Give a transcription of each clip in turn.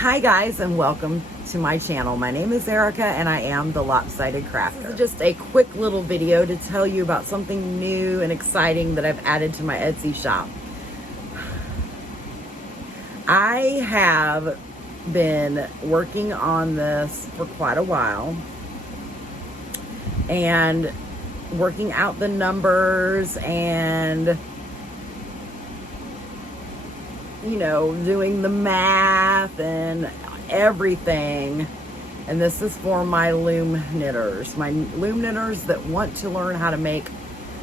Hi guys, and welcome to my channel. My name is Erica and I am the Lopsided Crafter. This is just a quick little video to tell you about something new and exciting that I've added to my Etsy shop. I have been working on this for quite a while and working out the numbers and doing the math and everything. And this is for my loom knitters. My loom knitters that want to learn how to make,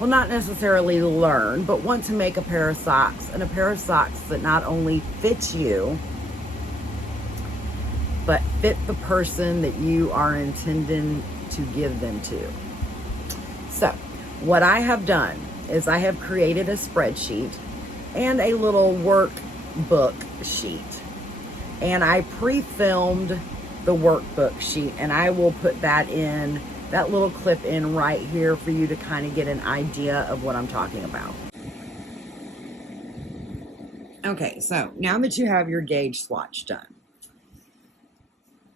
well, not necessarily learn, but want to make a pair of socks. And a pair of socks that not only fits you, but fit the person that you are intending to give them to. So, what I have done is I have created a spreadsheet and a little workbook sheet. And I pre-filmed the workbook sheet, and I will put that in, that little clip in right here for you to kind of get an idea of what I'm talking about. Okay, so now that you have your gauge swatch done,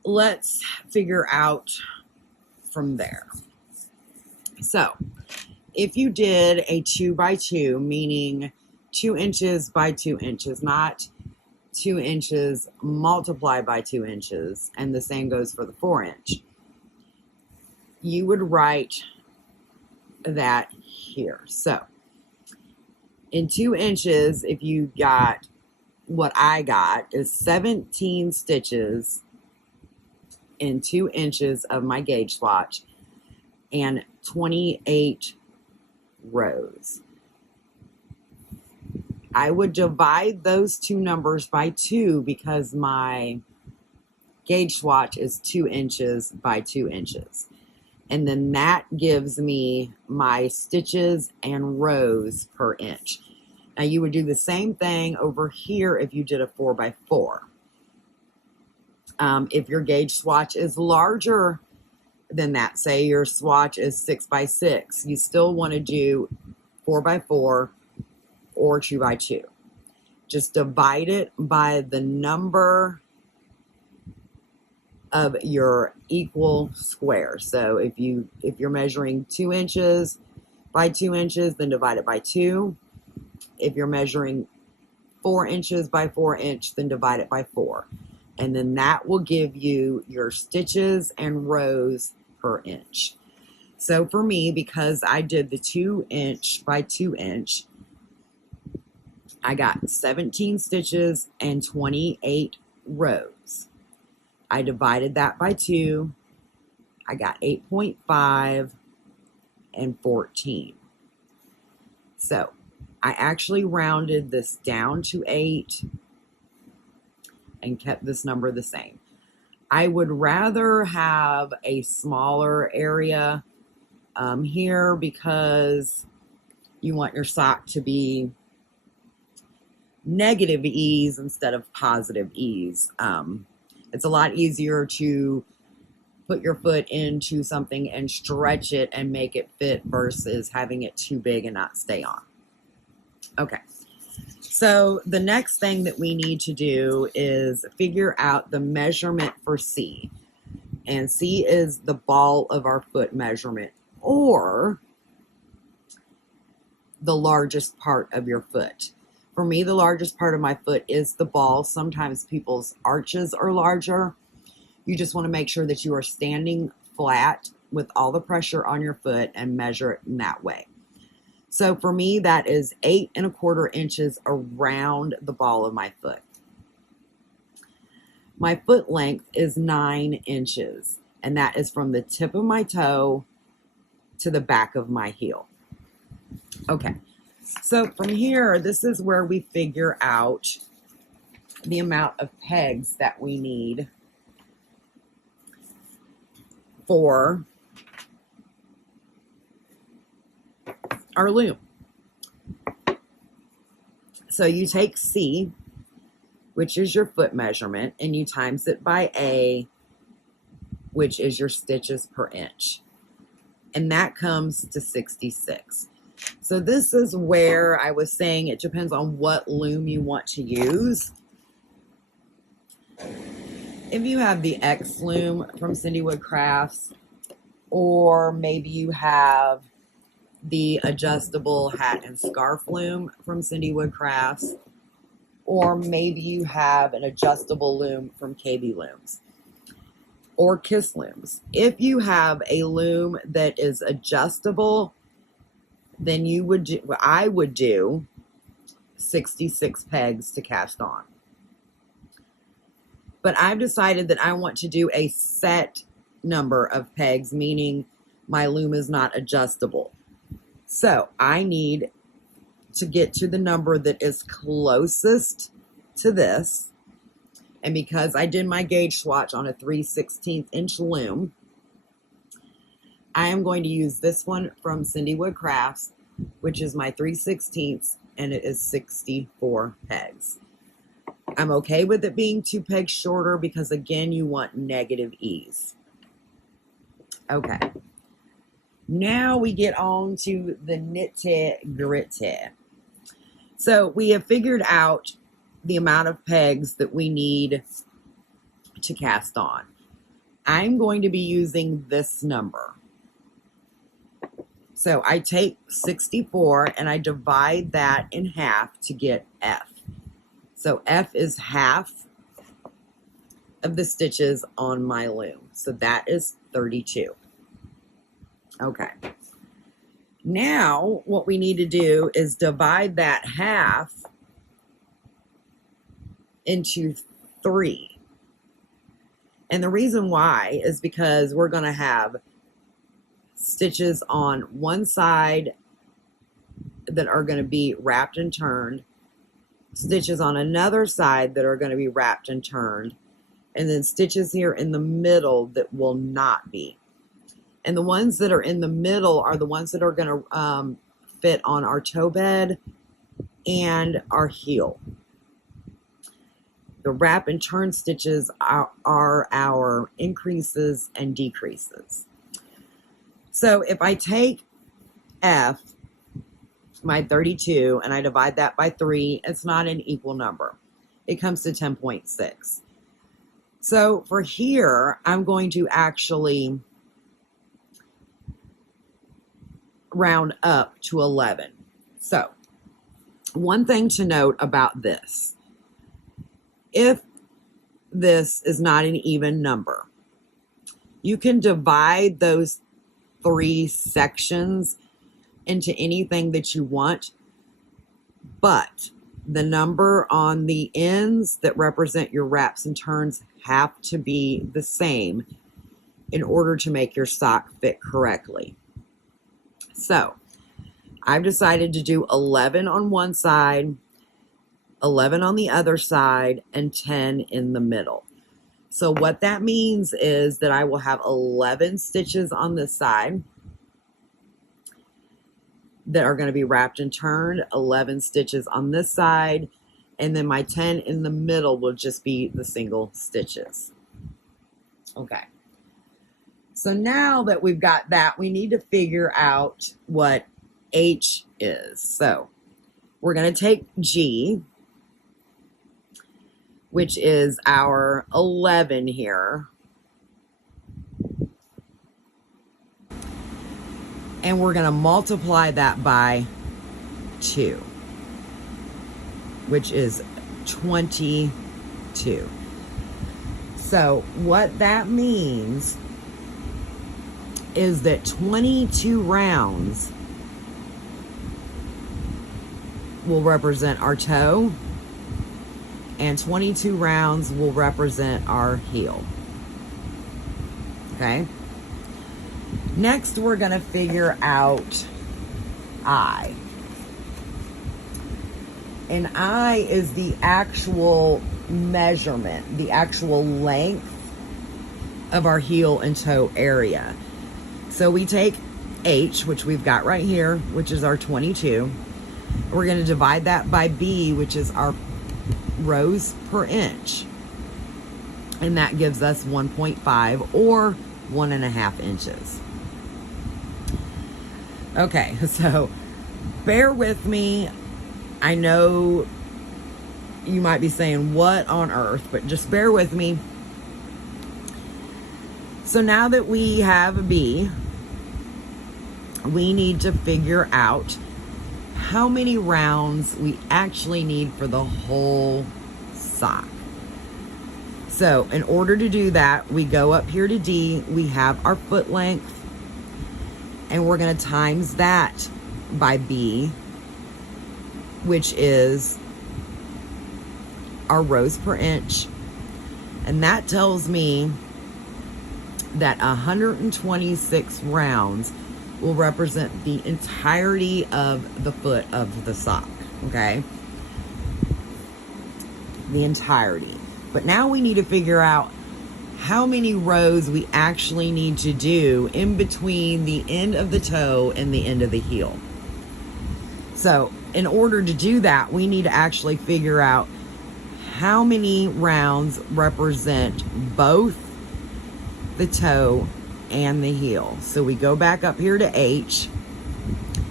let's figure out from there. So, if you did a 2x2, meaning 2 inches by 2 inches, not 2 inches multiplied by 2 inches, and the same goes for the 4-inch, you would write that here. So, in 2 inches, if you got what I got, is 17 stitches in 2 inches of my gauge swatch and 28 rows. I would divide those two numbers by 2 because my gauge swatch is 2 inches by 2 inches. And then that gives me my stitches and rows per inch. Now you would do the same thing over here if you did a 4x4. If your gauge swatch is larger than that, say your swatch is 6x6, you still want to do 4x4 or 2x2. Just divide it by the number of your equal squares. So if you're measuring 2 inches by 2 inches, then divide it by 2. If you're measuring 4 inches by 4 inch, then divide it by 4. And then that will give you your stitches and rows per inch. So for me, because I did the 2 inch by 2 inch, I got 17 stitches and 28 rows. I divided that by 2. I got 8.5 and 14. So I actually rounded this down to 8 and kept this number the same. I would rather have a smaller area here because you want your sock to be negative ease instead of positive ease. It's a lot easier to put your foot into something and stretch it and make it fit versus having it too big and not stay on. Okay, so the next thing that we need to do is figure out the measurement for C. And C is the ball of our foot measurement, or the largest part of your foot. For me, the largest part of my foot is the ball. Sometimes people's arches are larger. You just want to make sure that you are standing flat with all the pressure on your foot and measure it in that way. So for me, that is 8 1/4 inches around the ball of my foot. My foot length is 9 inches, and that is from the tip of my toe to the back of my heel. Okay. So from here, this is where we figure out the amount of pegs that we need for our loom. So you take C, which is your foot measurement, and you times it by A, which is your stitches per inch. And that comes to 66. So this is where I was saying it depends on what loom you want to use. if you have the X Loom from Cindy Wood Crafts, or maybe you have the adjustable hat and scarf loom from Cindy Wood Crafts, or maybe you have an adjustable loom from KB Looms or Kiss Looms. If you have a loom that is adjustable, then I would do 66 pegs to cast on. But I've decided that I want to do a set number of pegs, meaning my loom is not adjustable. So I need to get to the number that is closest to this. And because I did my gauge swatch on a 3/16 inch loom, I am going to use this one from Cindy Wood Crafts, which is my 3/16, and it is 64 pegs. I'm okay with it being 2 pegs shorter because, again, you want negative ease. Okay. Now we get on to the nitty-gritty. So we have figured out the amount of pegs that we need to cast on. I'm going to be using this number. So I take 64 and I divide that in half to get F. So F is half of the stitches on my loom. So that is 32. Okay. Now what we need to do is divide that half into 3. And the reason why is because we're going to have stitches on one side that are going to be wrapped and turned, stitches on another side that are going to be wrapped and turned, and then stitches here in the middle that will not be. And the ones that are in the middle are the ones that are going to fit on our toe bed and our heel. The wrap and turn stitches are our increases and decreases. So if I take F, my 32, and I divide that by 3, it's not an equal number. It comes to 10.6. So for here, I'm going to actually round up to 11. So one thing to note about this, if this is not an even number, you can divide those 3 sections into anything that you want, but the number on the ends that represent your wraps and turns have to be the same in order to make your sock fit correctly. So I've decided to do 11 on one side, 11 on the other side, and 10 in the middle. So what that means is that I will have 11 stitches on this side that are going to be wrapped and turned, 11 stitches on this side, and then my 10 in the middle will just be the single stitches. Okay. So now that we've got that, we need to figure out what H is. So we're going to take G, which is our 11 here, and we're going to multiply that by 2, which is 22. So what that means is that 22 rounds will represent our toe, and 22 rounds will represent our heel. Okay? Next, we're going to figure out I. And I is the actual measurement, the actual length of our heel and toe area. So we take H, which we've got right here, which is our 22. We're going to divide that by B, which is our rows per inch. And that gives us 1.5 or 1.5 inches. Okay, so bear with me. I know you might be saying, what on earth? But just bear with me. So now that we have a B, we need to figure out how many rounds we actually need for the whole sock. So in order to do that, we go up here to D, we have our foot length, and we're going to times that by B, which is our rows per inch. And that tells me that 126 rounds will represent the entirety of the foot of the sock, okay? The entirety. But now we need to figure out how many rows we actually need to do in between the end of the toe and the end of the heel. So in order to do that, we need to actually figure out how many rounds represent both the toe and the heel. So we go back up here to H,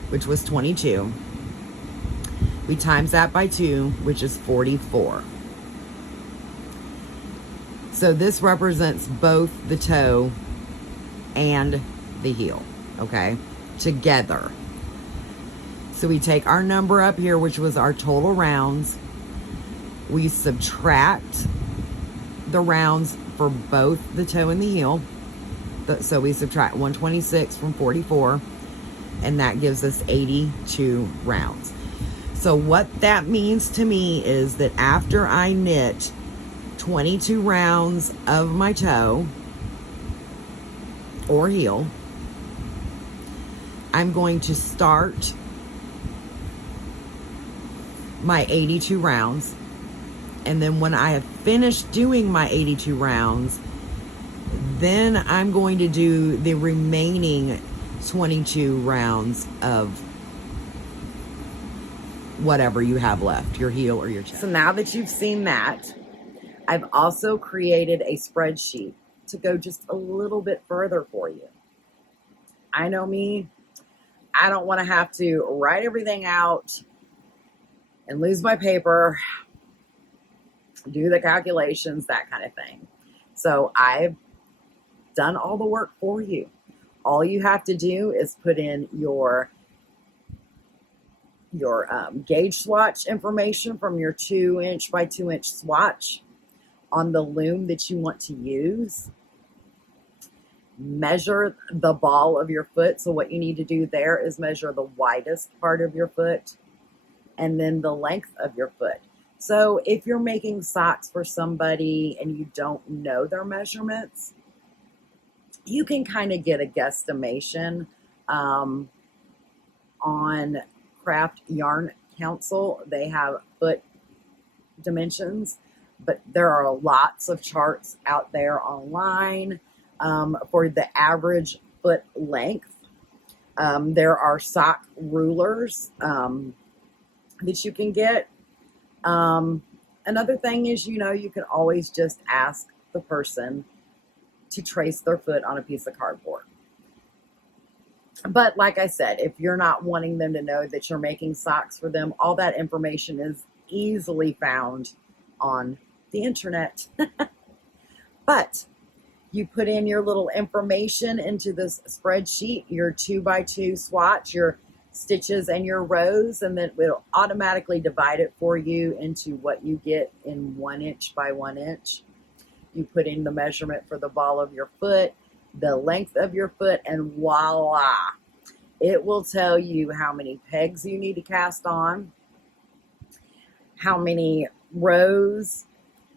which was 22. We times that by 2, which is 44. So this represents both the toe and the heel, okay, together. So we take our number up here, which was our total rounds. We subtract the rounds for both the toe and the heel. So we subtract 126 from 44, and that gives us 82 rounds. So what that means to me is that after I knit 22 rounds of my toe or heel, I'm going to start my 82 rounds. And then when I have finished doing my 82 rounds, then I'm going to do the remaining 22 rounds of whatever you have left, your heel or your toe. So now that you've seen that, I've also created a spreadsheet to go just a little bit further for you. I know me, I don't want to have to write everything out and lose my paper, do the calculations, that kind of thing. So I've done all the work for you. All you have to do is put in your gauge swatch information from your 2" by 2" swatch on the loom that you want to use. Measure the ball of your foot. So what you need to do there is measure the widest part of your foot and then the length of your foot. So if you're making socks for somebody and you don't know their measurements, you can kind of get a guesstimation on Craft Yarn Council. They have foot dimensions, but there are lots of charts out there online for the average foot length. There are sock rulers that you can get. Another thing is, you can always just ask the person to trace their foot on a piece of cardboard. But like I said, if you're not wanting them to know that you're making socks for them, all that information is easily found on the internet. But you put in your little information into this spreadsheet, your 2x2 swatch, your stitches and your rows, and then it'll automatically divide it for you into what you get in 1" by 1". You put in the measurement for the ball of your foot, the length of your foot, and voila, it will tell you how many pegs you need to cast on, how many rows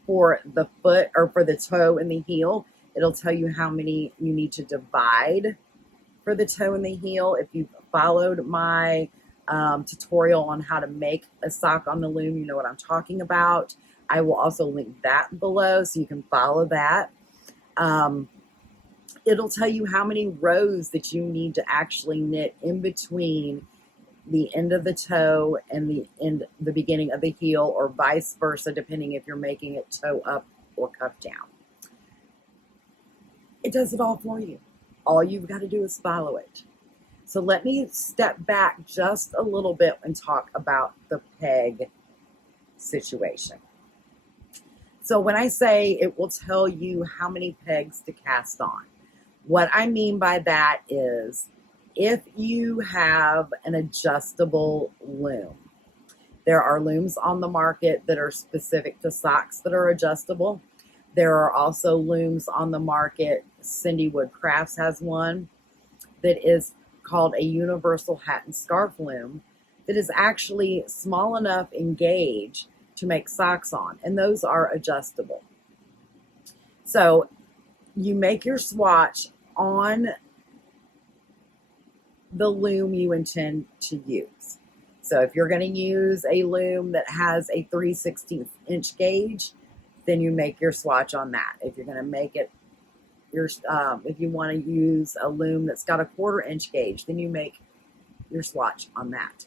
for the foot or for the toe and the heel. It'll tell you how many you need to divide for the toe and the heel. If you've followed my tutorial on how to make a sock on the loom, you know what I'm talking about. I will also link that below so you can follow that. It'll tell you how many rows that you need to actually knit in between the end of the toe and the beginning of the heel, or vice versa, depending if you're making it toe up or cuff down. It does it all for you. All you've got to do is follow it. So let me step back just a little bit and talk about the peg situation. So when I say it will tell you how many pegs to cast on, What I mean by that is if you have an adjustable loom, there are looms on the market that are specific to socks that are adjustable. There are also looms on the market. Cindy Wood Crafts has one that is called a universal hat and scarf loom that is actually small enough in gauge to make socks on, and those are adjustable. So you make your swatch on the loom you intend to use. So if you're going to use a loom that has a 3/16 inch gauge, then you make your swatch on that. If you're going to make it if you want to use a loom that's got a 1/4 inch gauge, then you make your swatch on that.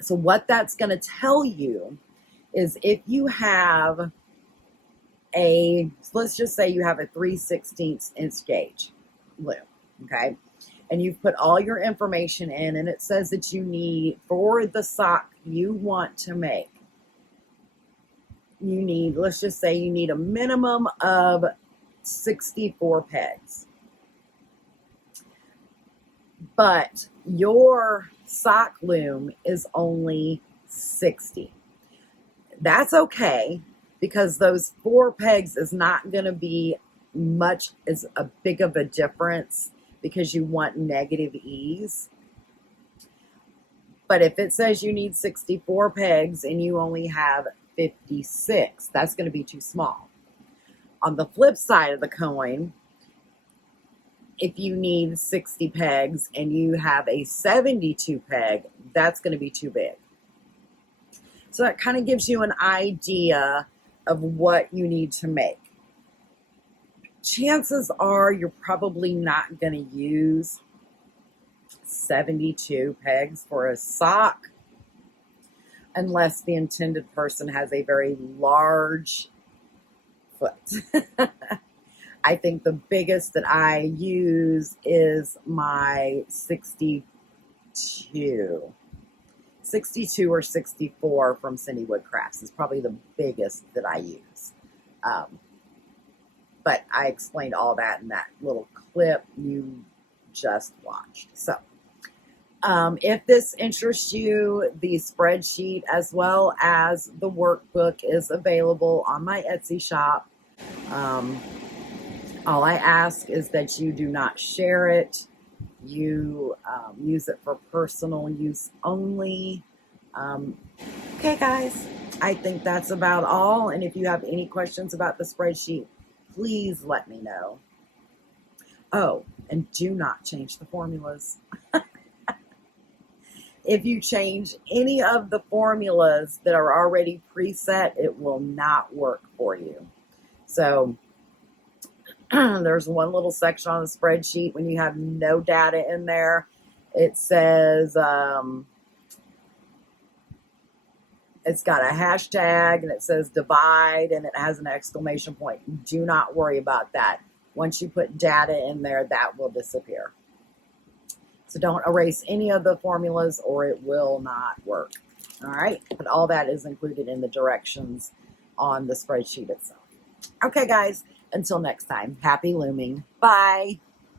So what that's going to tell you is if you have let's just say you have a 3/16 inch gauge loom, okay? And you've put all your information in, and it says that you need, for the sock you want to make, you need, let's just say you need a minimum of 64 pegs. But your sock loom is only 60. That's okay, because those 4 pegs is not going to be much as a big of a difference, because you want negative ease. But if it says you need 64 pegs and you only have 56, that's going to be too small. On the flip side of the coin, if you need 60 pegs and you have a 72 peg, that's going to be too big. So that kind of gives you an idea of what you need to make. Chances are you're probably not going to use 72 pegs for a sock unless the intended person has a very large foot. I think the biggest that I use is my 62 or 64 from Cindy Wood Crafts is probably the biggest that I use. But I explained all that in that little clip you just watched. So if this interests you, the spreadsheet as well as the workbook is available on my Etsy shop. All I ask is that you do not share it. You use it for personal use only. Okay, guys, I think that's about all. And if you have any questions about the spreadsheet, please let me know. Oh, and do not change the formulas. If you change any of the formulas that are already preset, it will not work for you. So there's one little section on the spreadsheet when you have no data in there. It says it's got a hashtag and it says divide and it has an exclamation point. Do not worry about that. Once you put data in there, that will disappear. So don't erase any of the formulas or it will not work. All right, but all that is included in the directions on the spreadsheet itself. Okay, guys, until next time, happy looming. Bye.